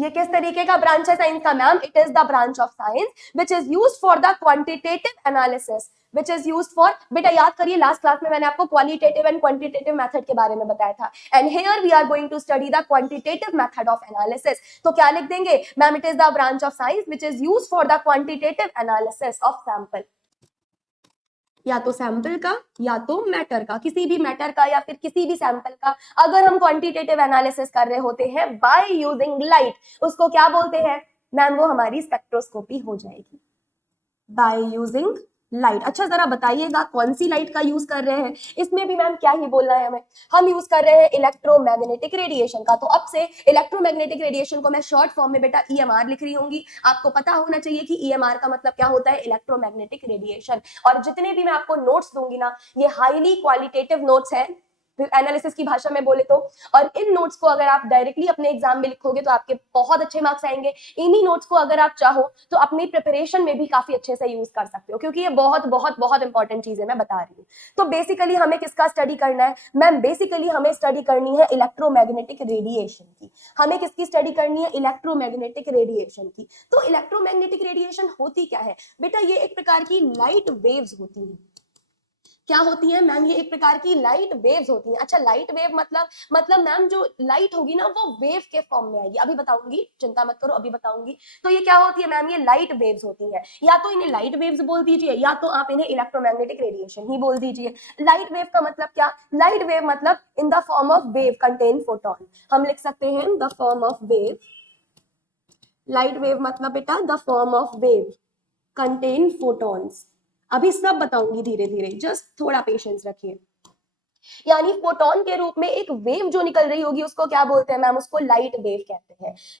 ये किस तरीके का ब्रांच है साइंस का ma'am? It is the branch of science which is used for the quantitative analysis, which is used for, बेटा याद करिए लास्ट क्लास में मैंने आपको क्वालिटेटिव एंड क्वांटिटेटिव मेथड के बारे में बताया था, and here we are going to study the quantitative method of analysis. तो क्या लिख देंगे ma'am? It is the branch of science which is used for the quantitative analysis of sample, या तो सैंपल का या तो मैटर का, किसी भी मैटर का या फिर किसी भी सैंपल का अगर हम क्वांटिटेटिव एनालिसिस कर रहे होते हैं बाय यूजिंग लाइट, उसको क्या बोलते हैं मैम? वो हमारी स्पेक्ट्रोस्कोपी हो जाएगी बाय यूजिंग लाइट। अच्छा जरा बताइएगा कौन सी लाइट का यूज कर रहे हैं? इसमें भी मैम क्या ही बोलना है हमें, हम यूज कर रहे हैं इलेक्ट्रोमैग्नेटिक रेडिएशन का। तो अब से इलेक्ट्रोमैग्नेटिक रेडिएशन को मैं शॉर्ट फॉर्म में बेटा ईएमआर लिख रही होंगी। आपको पता होना चाहिए कि ईएमआर का मतलब क्या होता है, इलेक्ट्रोमैग्नेटिक रेडिएशन। और जितने भी मैं आपको नोट्स दूंगी ना, ये हाईली क्वालिटेटिव नोट्स है एनालिसिस की भाषा में बोले तो, और इन नोट्स को अगर आप डायरेक्टली अपने एग्जाम में लिखोगे तो आपके बहुत अच्छे मार्क्स आएंगे। इन्हीं नोट्स को अगर आप चाहो तो अपनी प्रिपरेशन में भी काफी अच्छे से यूज कर सकते हो, क्योंकि ये बहुत बहुत बहुत इंपॉर्टेंट चीज है मैं बता रही हूँ। तो बेसिकली हमें किसका स्टडी करना है मैम? बेसिकली हमें स्टडी करनी है इलेक्ट्रोमैग्नेटिक रेडिएशन की। हमें किसकी स्टडी करनी है? इलेक्ट्रोमैग्नेटिक रेडिएशन की। तो इलेक्ट्रोमैग्नेटिक रेडिएशन होती क्या है बेटा? ये एक प्रकार की लाइट वेव्स होती है। क्या होती है मैम? ये एक प्रकार की लाइट वेव्स होती हैं। अच्छा लाइट वेव मतलब मैम जो लाइट होगी ना वो वेव के फॉर्म में आएगी, अभी बताऊंगी, चिंता मत करो अभी बताऊंगी। तो ये क्या होती है मैम? ये लाइट वेव्स होती है, या तो इन्हें लाइट वेव्स बोल दीजिए या तो आप इन्हें इलेक्ट्रोमैग्नेटिक रेडिएशन ही बोल दीजिए। लाइट वेव का मतलब क्या? लाइट वेव मतलब in the form of wave contain photon, हम लिख सकते हैं the form of wave. Light wave मतलब बेटा the form of wave contain photons. अभी सब बताऊंगी धीरे धीरे, जस्ट थोड़ा पेशेंस रखिए। यानी फोटोन के रूप में एक वेव जो निकल रही होगी उसको क्या बोलते हैं मैम? उसको लाइट वेव कहते हैं।